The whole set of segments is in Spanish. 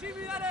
Jimmy, dale!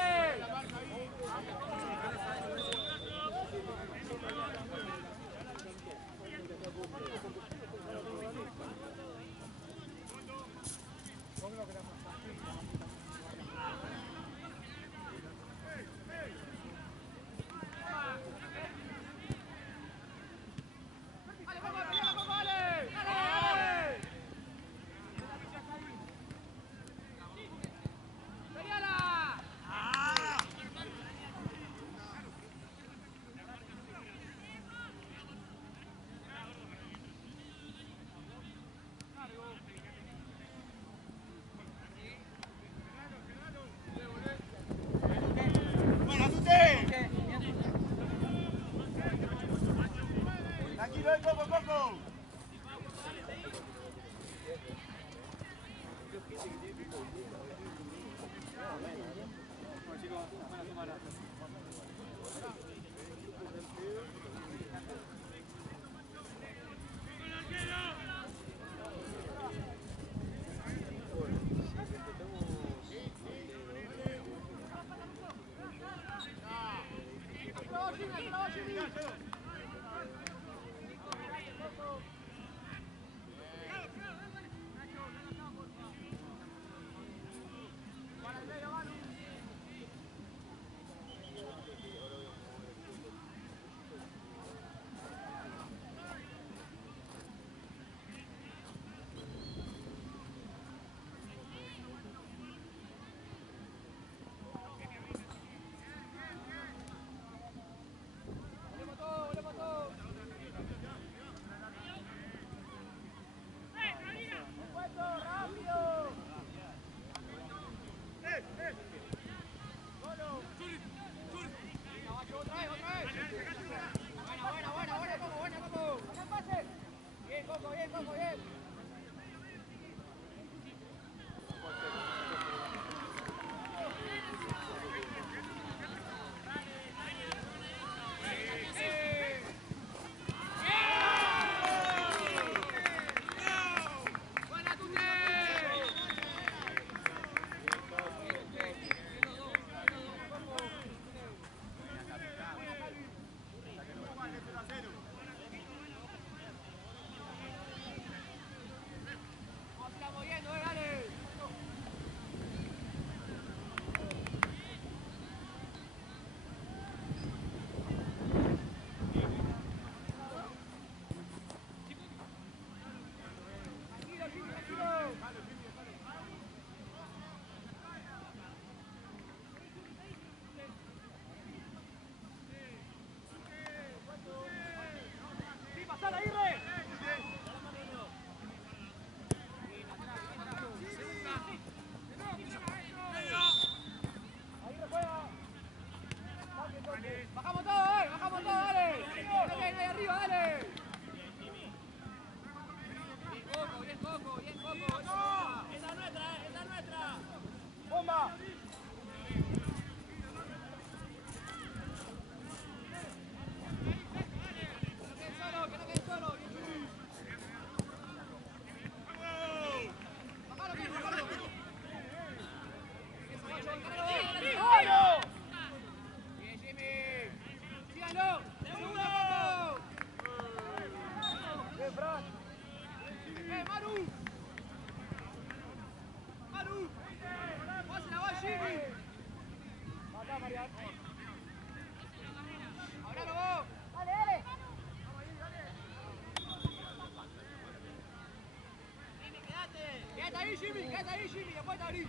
Quédate ahí, Jimmy, después te abrís.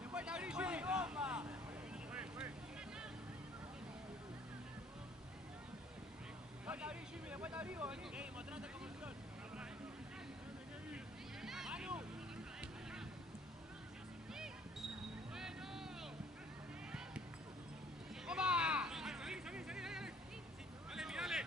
Después te abrís, Jimmy. ¡Bomba! Después te abrís, Jimmy, después te abrís, vos venís. Mostrate como el flor. ¡Manu! ¡Bomba! ¡Salí, salí, salí! ¡Dale, dale, dale!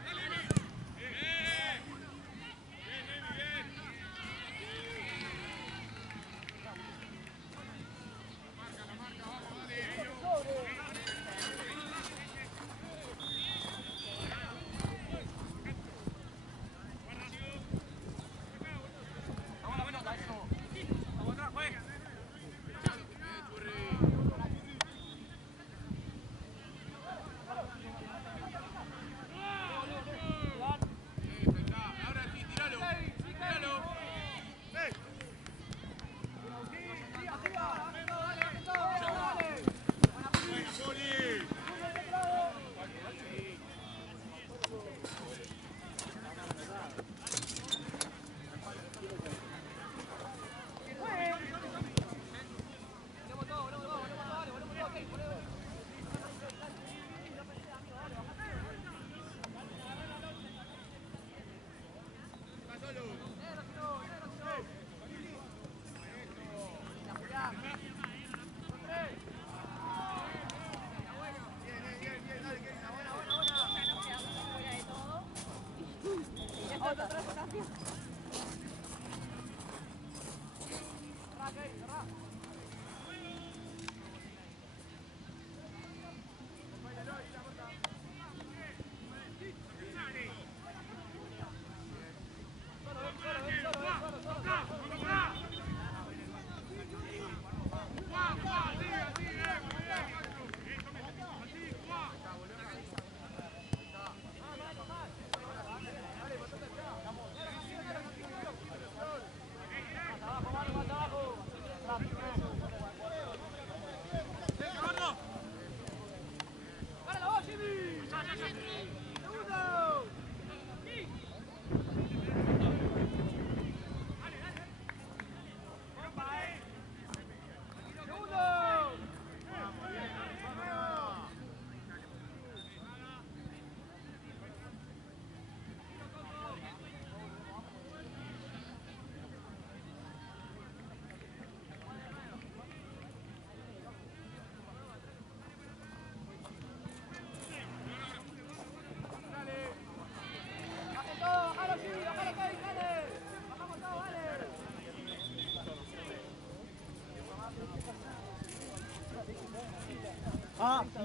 Ah, sí,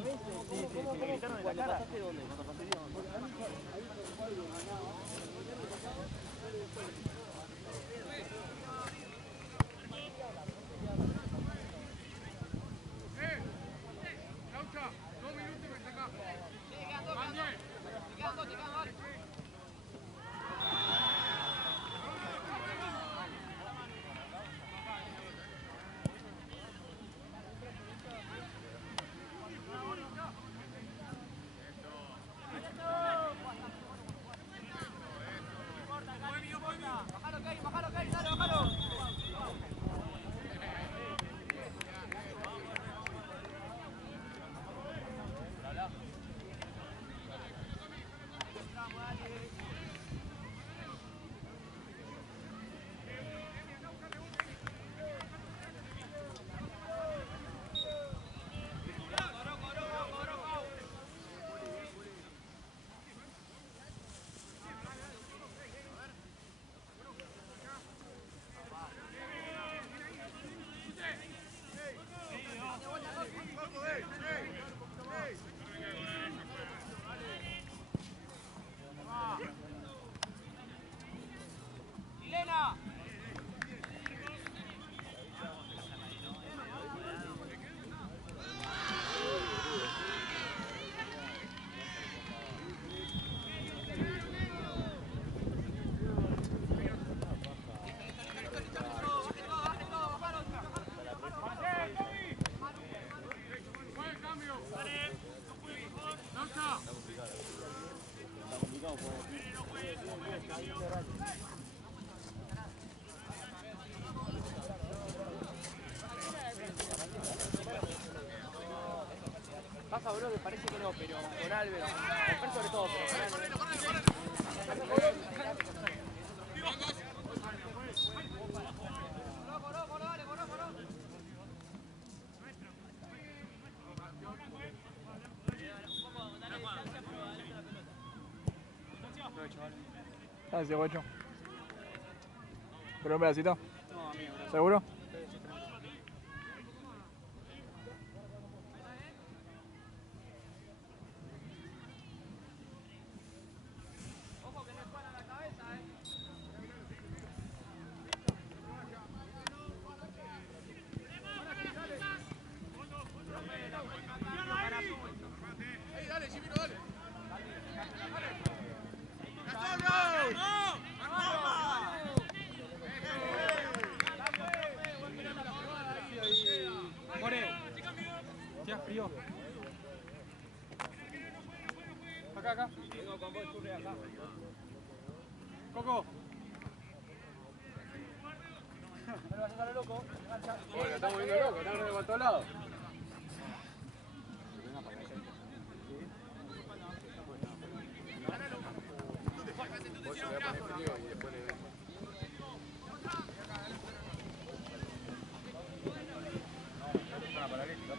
me gritaron en la cara. ¿Pasaste dónde? ¿Cuando pasé yo? Laucha, 2 minutos y me saca. Sí, quedan dos. Bájalo, dale, bájalo. Elena. Baja, bro, que parece que no, pero con Álvaro. Con sobre todo, pero Gracias, guacho. ¿Pero un pedacito? no, amigo. ¿Seguro? ojo que no es para la cabeza, Ahí, dale, Chimino, dale. More, ya frío. Acá. Vengo con vos, Churri, acá. Coco. No lo vas a hacer loco. Porque estamos viendo loco, estamos por todos lados. Vos se voy a poner frío y después le ven. Una paralítica.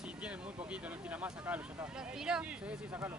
Si tienen muy poquito, no tira más, sacalo, ya está. ¿Los tiro? Sí, sacalo.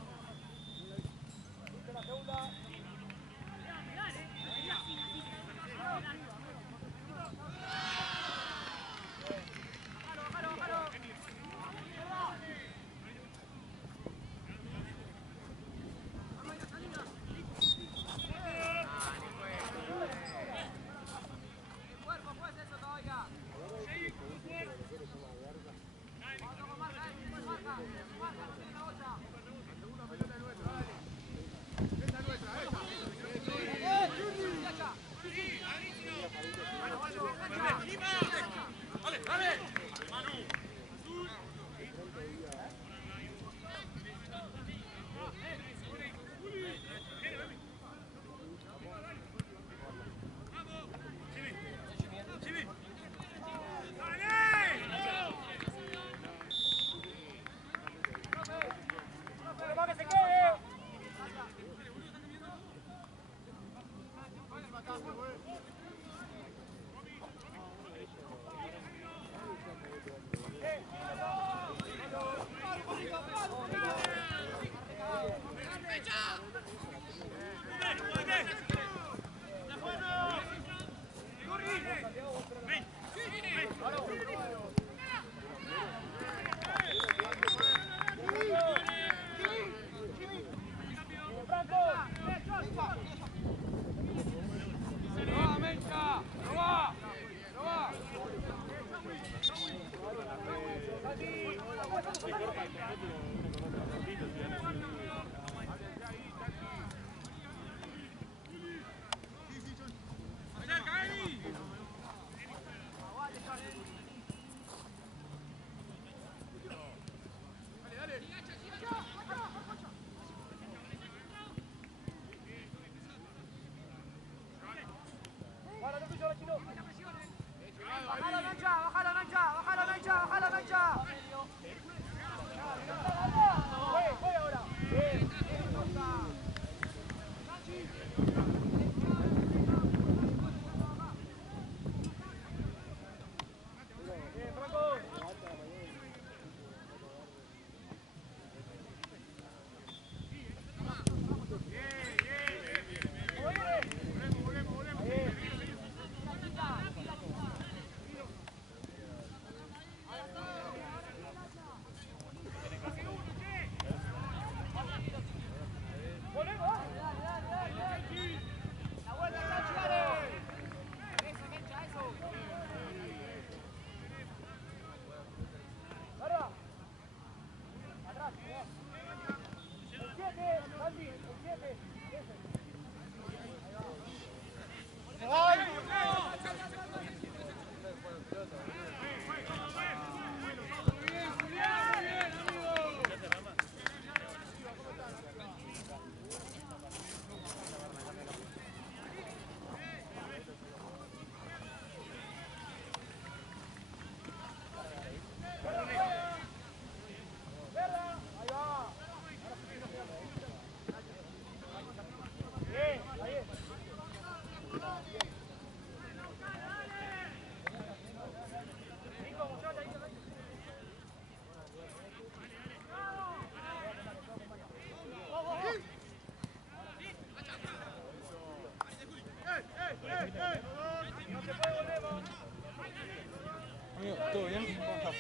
Amigo, ¿todo bien? ¿Cómo estás?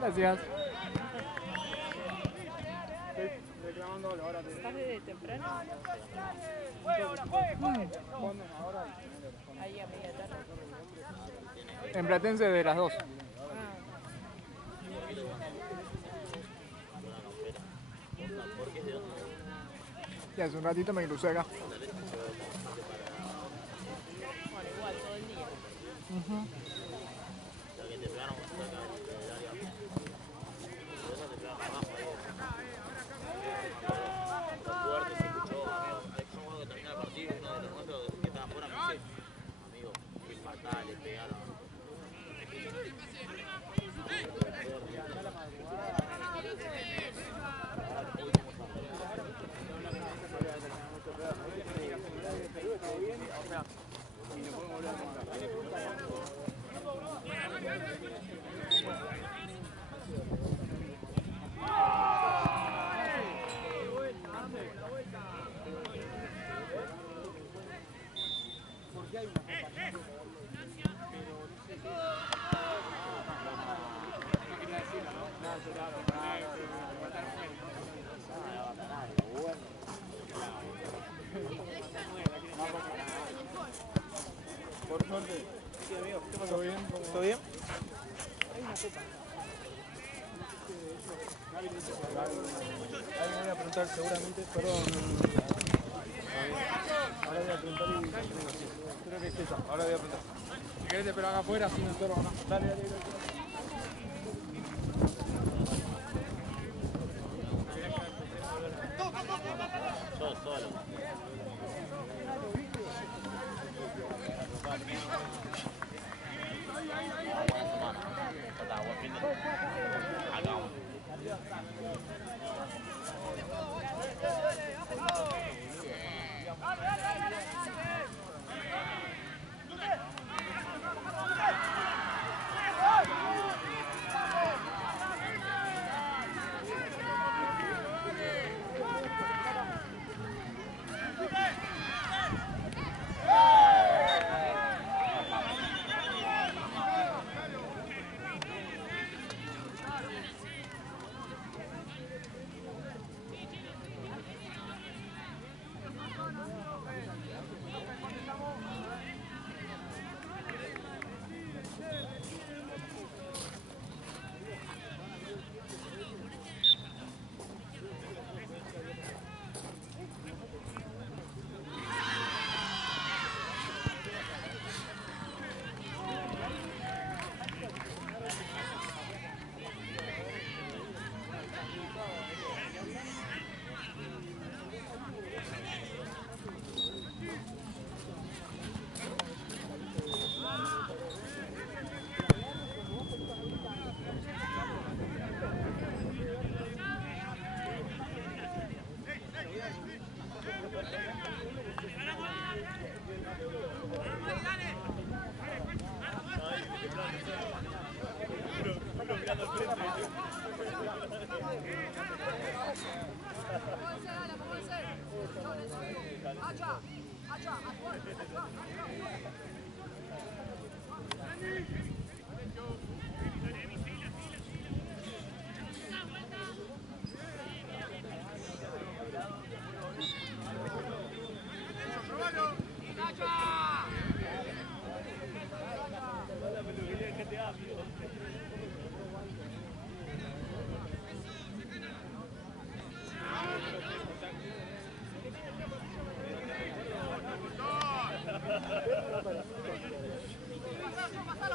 Gracias. ¿Estás de temprano? Ahí a media tarde. En Platense de las 2. Y hace un ratito me crucé acá. Bueno, igual, todo el día. Fuerte, se escuchó, amigo. Hay un juego que termina el partido, uno de los nuestros que estaba afuera me dice, amigo, qué fatal, le pegaron. Por suerte. Sí, amigo. ¿Qué pasó? ¿Todo bien? ¿Todo bien? Hay una copa. Ahí me voy a preguntar seguramente, perdón. Ahora voy a preguntar y creo que es esa. Ahora voy a preguntar. Si querés te espero acá afuera, si no estorbo acá. Dale, dale, dale. Solo.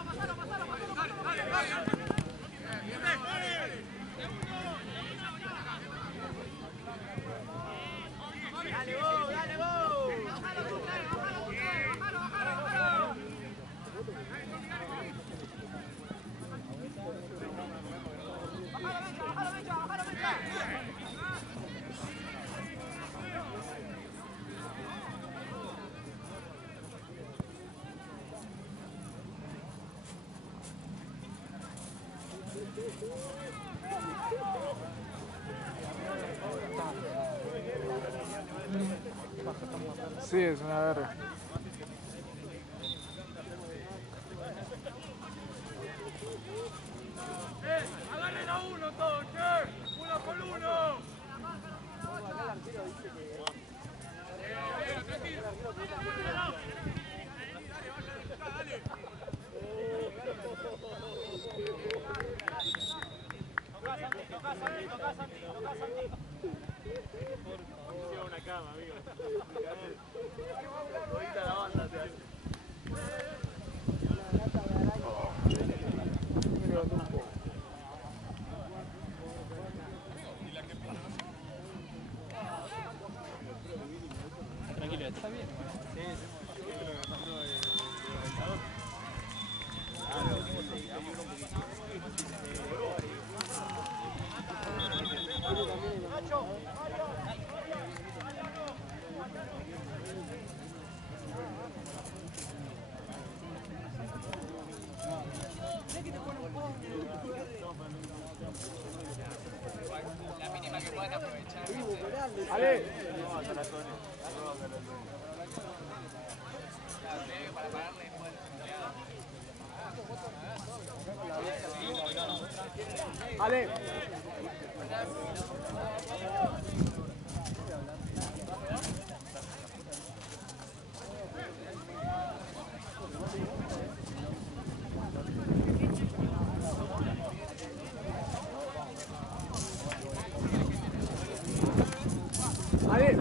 Pasalo. Sí, es una verga. ¡Agarren a uno todos, che! ¡Uno por uno! Tranquilo, está bien. Ale. Ale. Ale.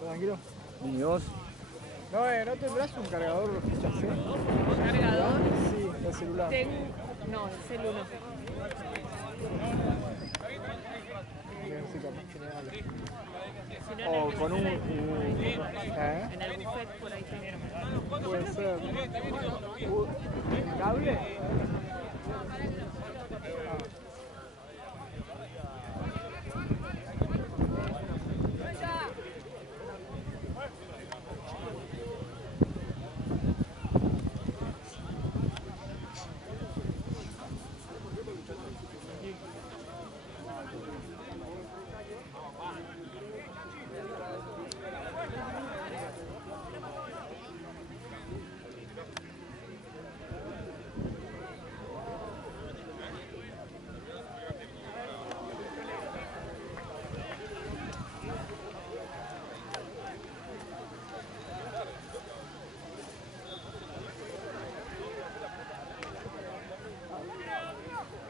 Tranquilo. ¿Y vos? No, ¿no tendrás un cargador ficha C? ¿Cargador? Sí, el celular. No, el celular. Bien, sí, capaz que me vale. Si no, O con un... en el buffet por ahí tenemos. Puede ser. ¿Cable?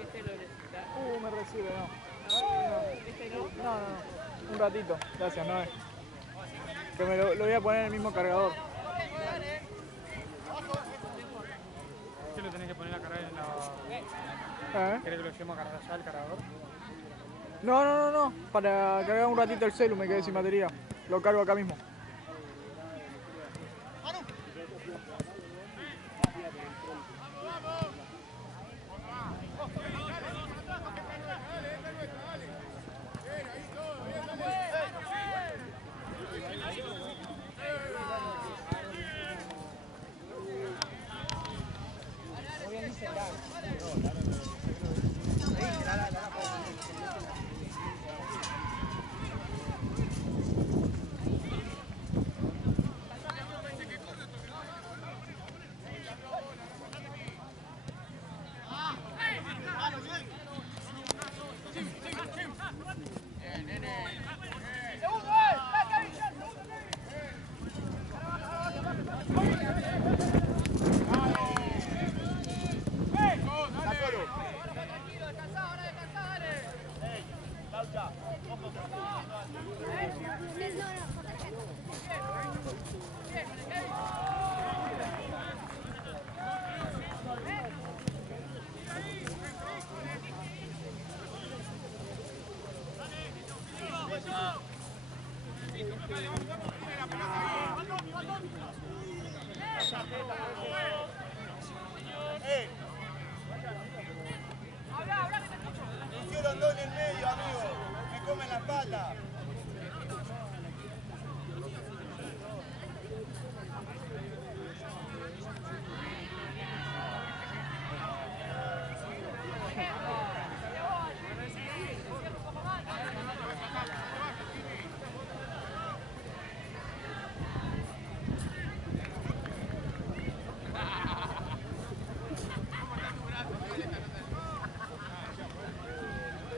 Este lo necesitas. Me recibe, no. Este no. No. Un ratito. Gracias, Noé. Que me lo voy a poner en el mismo cargador. ¿Qué lo tenés que poner a cargar en la... ¿Querés que lo llevemos a cargar ya el cargador? No. Para cargar un ratito el celu me quedé sin batería. Lo cargo acá mismo. Hicieron dos en el medio, amigo. Me comen la espalda.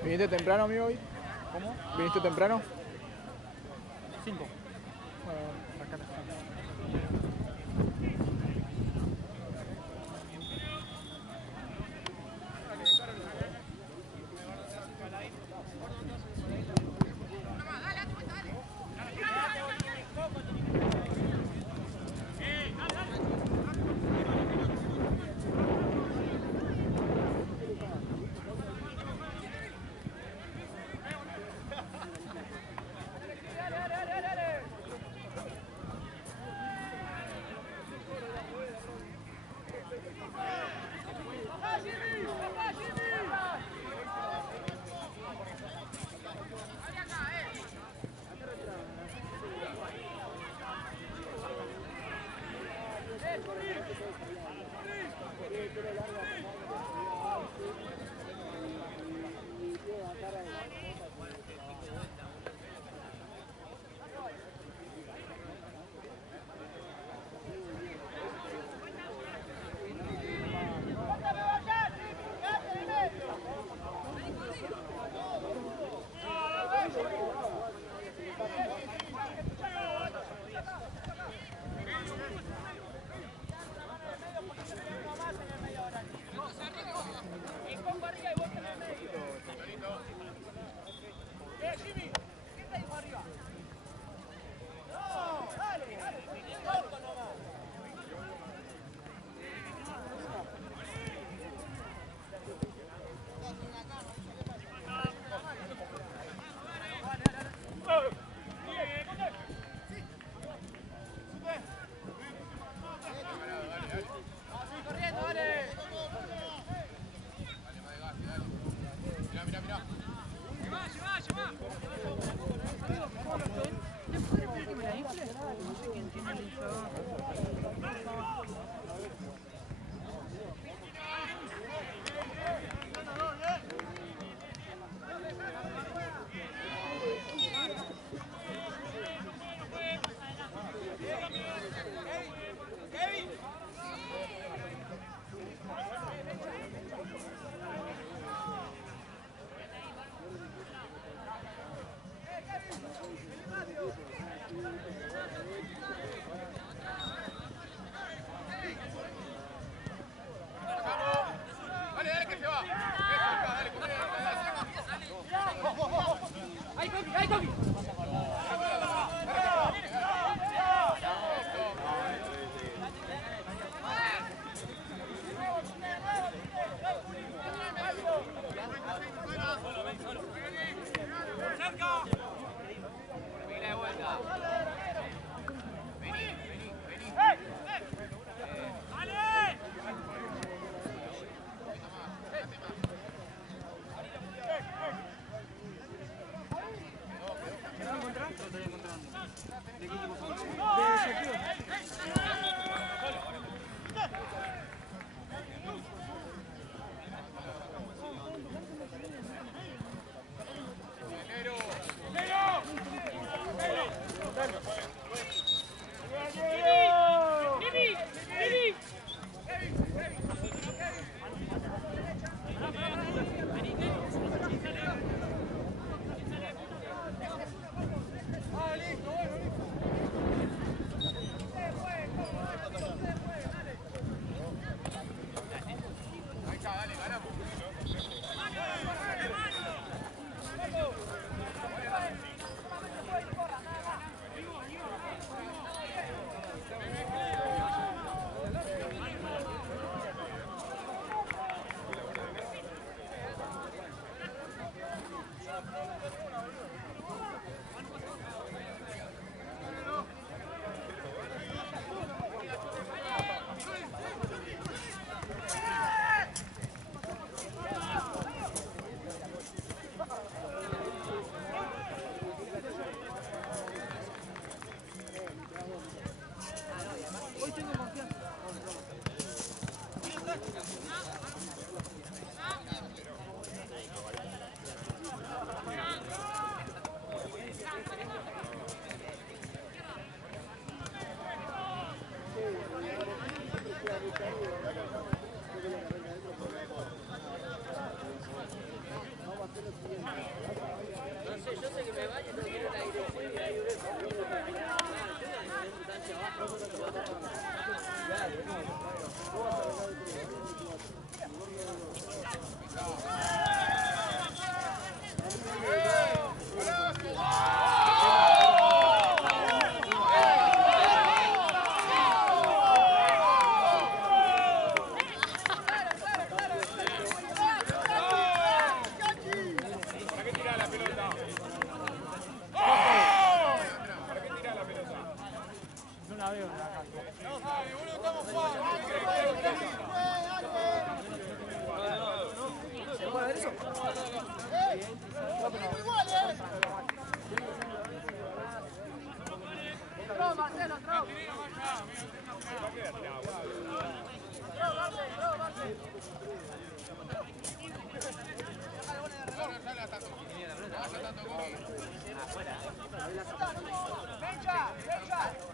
¿Viniste temprano, amigo, hoy? ¿Cómo? ¿Viniste temprano? 5. Acá está. eso.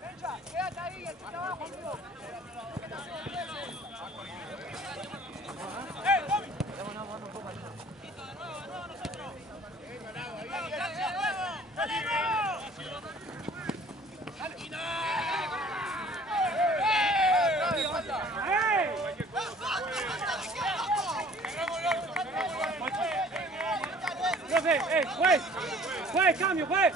Benja, quédate ahí, el que está abajo, amigo. Juez, cambio, juez.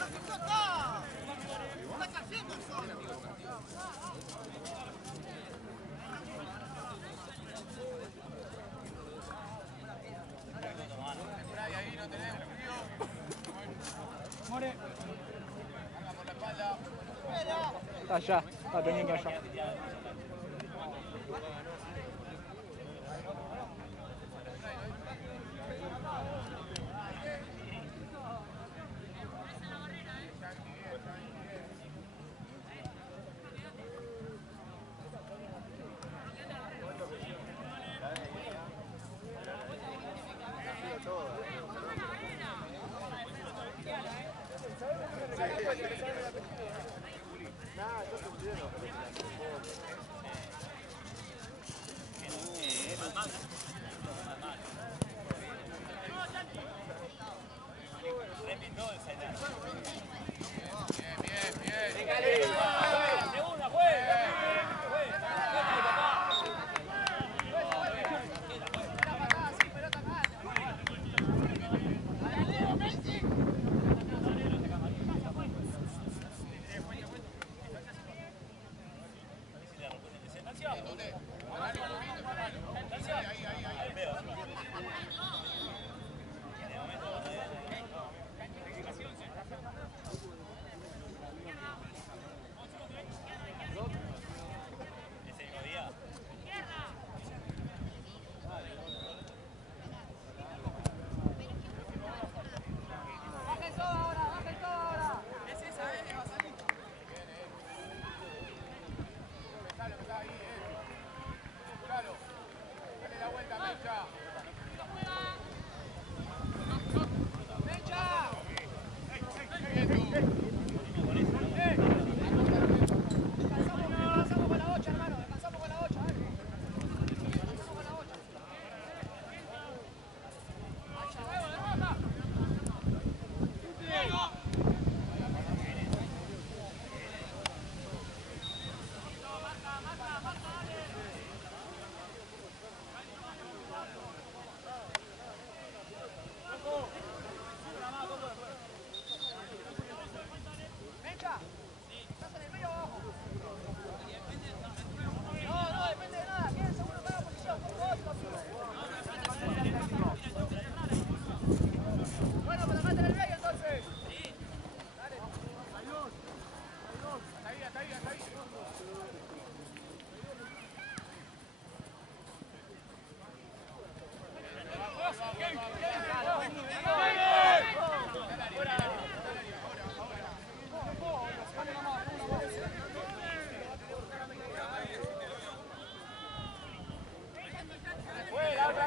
Está allá, está teniendo allá.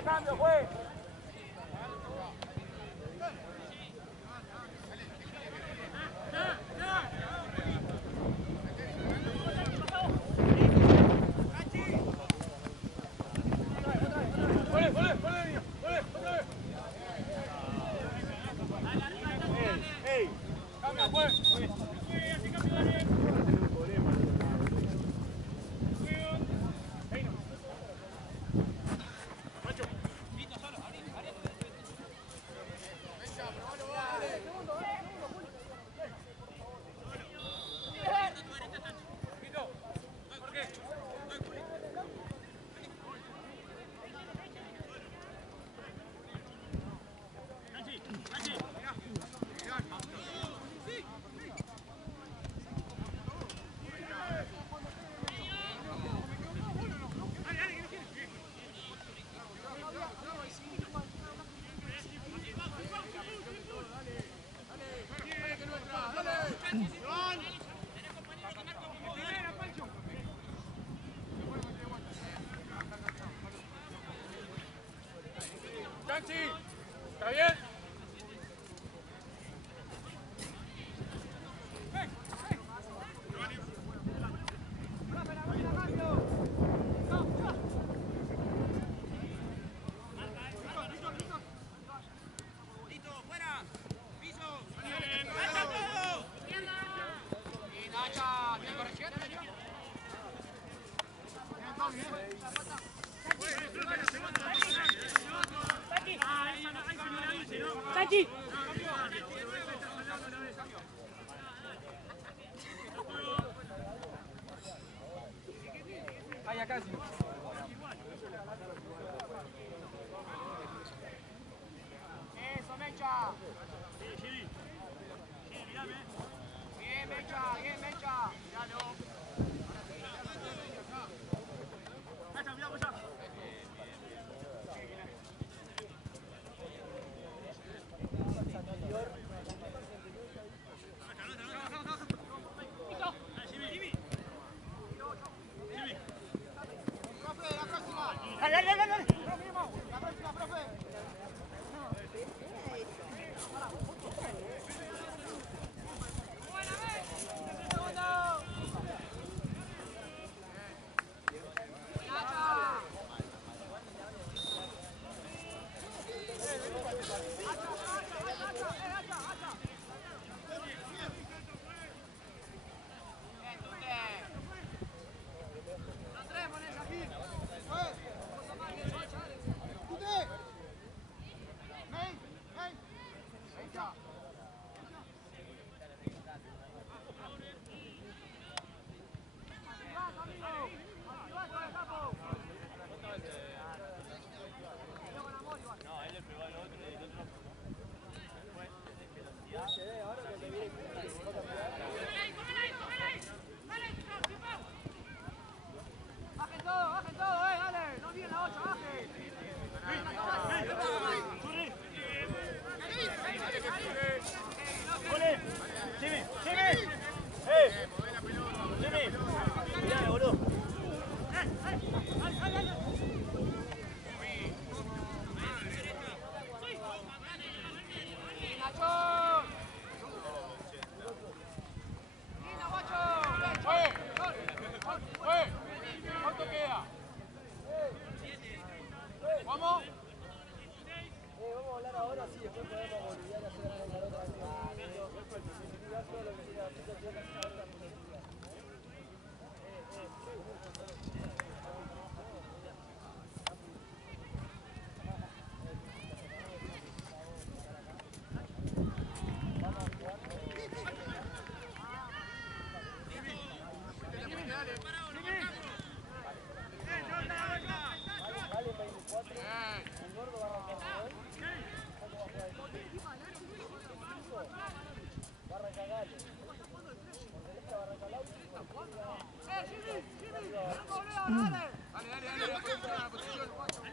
Cambio, juez. Sanchi, ¿está bien? Sanchi. Ahí acá sí. Eso, Mecha. Bien, Mecha, bien, Mecha. ¿Cuánto queda? ¿Vamos? Vamos a hablar ahora, sí, después podemos volver a hacer la otra vez. Todo lo que sea la situación ahora también.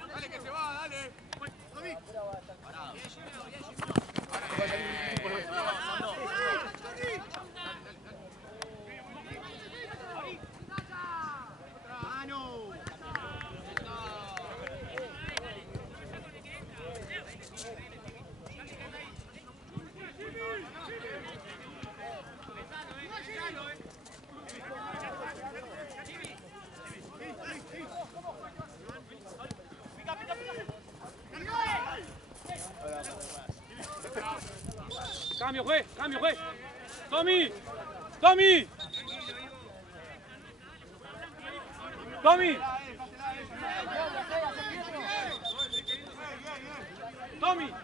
Dale que se va, dale. Cambio, juez. Tommy. Tommy. Tommy. Tommy.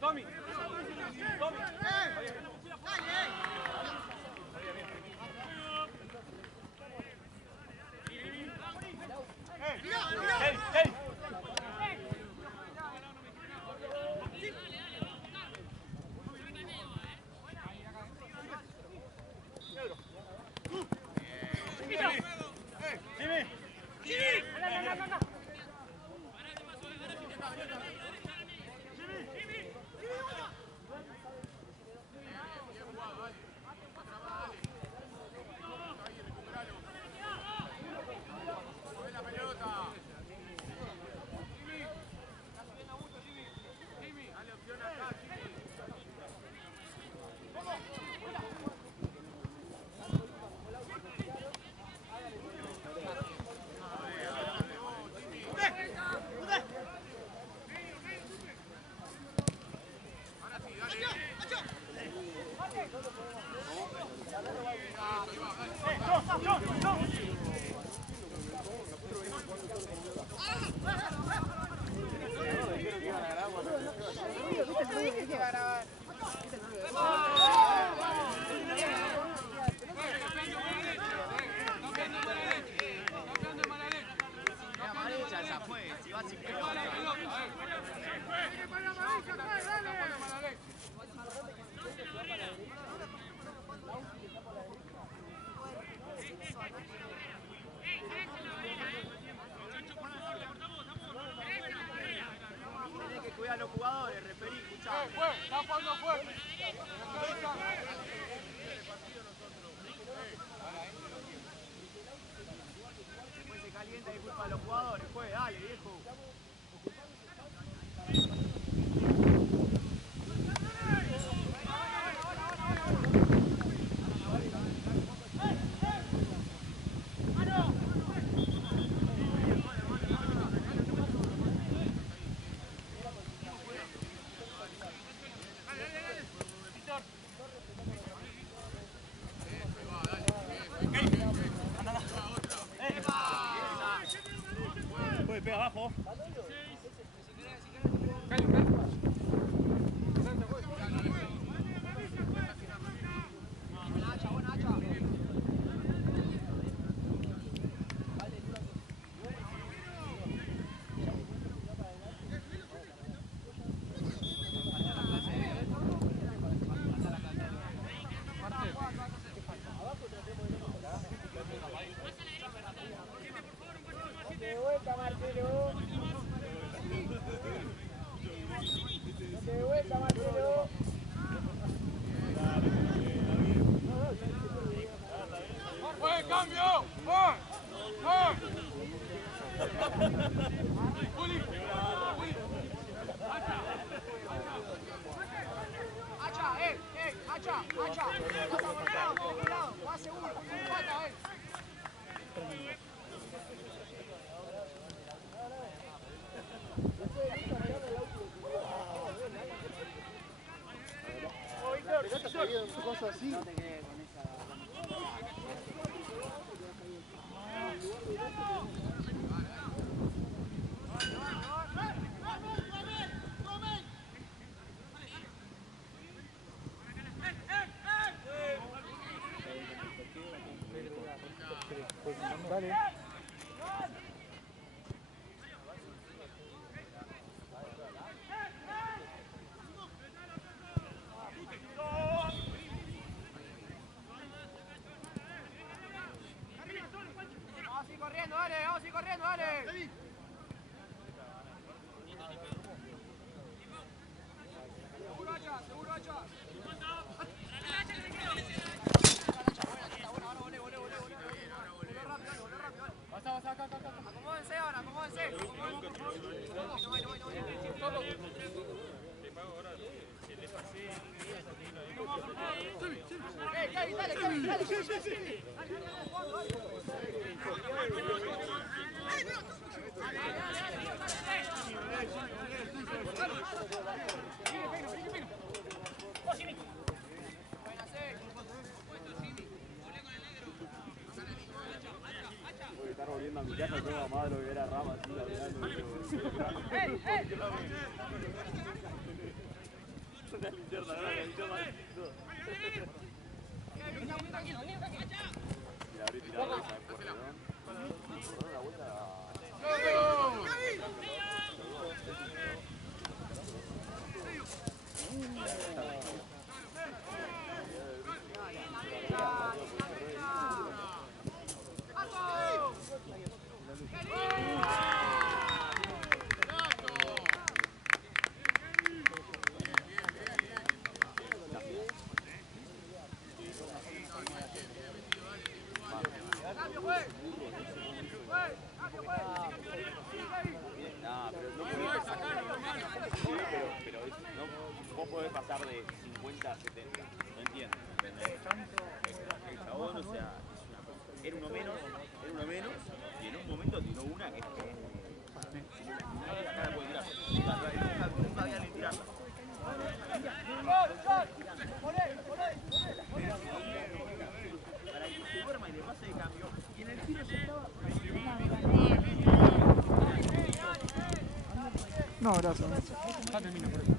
Tommy. Tommy. Hey, hey. a los jugadores, referí, escuchá. ¡Está jugando fuerte! Después se calienta y culpa a los jugadores, pues, dale, viejo. Puede pegar abajo. De vuelta, Marcelo. De vuelta, Marcelo. ¡Buen cambio! ¡Buen! ¡Buen! ¡Juli! Hacha, hacha, hacha. Pasa por lado, va seguro. Falta, Cosas así. Dale. Vamos a ir corriendo, dale, vamos a ir corriendo, dale. Seguro, Hacha, seguro, Hacha. Pasa, acá. Acomódense ahora, acomódense. Kevin, dale, Kevin, dale. Estar volviendo a mi casa toda madre que era rama así, hablando. Una linterna, y la abrí tirada esa por la vuelta. Vos podés pasar de 50 a 70, no entiendo. El chabón, o sea, era uno menos, y en un momento tiró una que es que acá la puede tirar. Nunca había ni tirarla. Para que se duerma y le pase de cambio, y en el tiro se estaba. No, gracias. Ya termino por eso.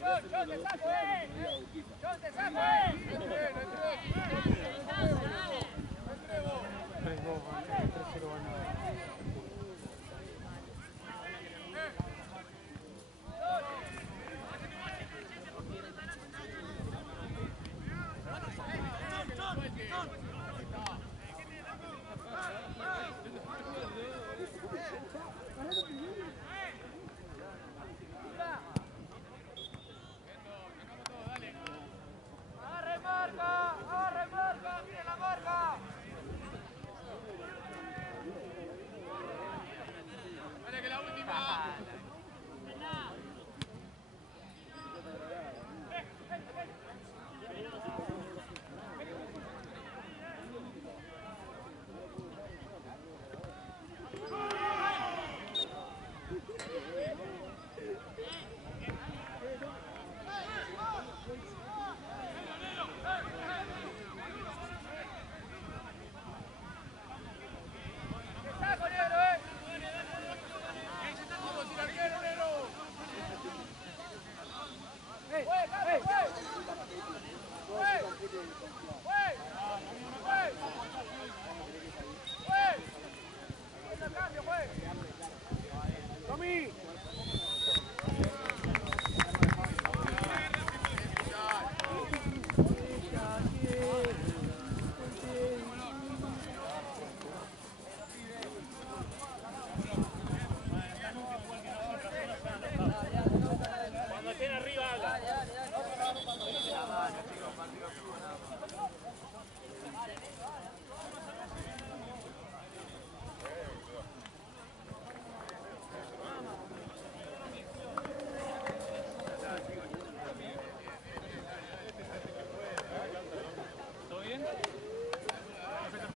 John, te saco, John, te saco, Tres, dos, 3-0 ganado.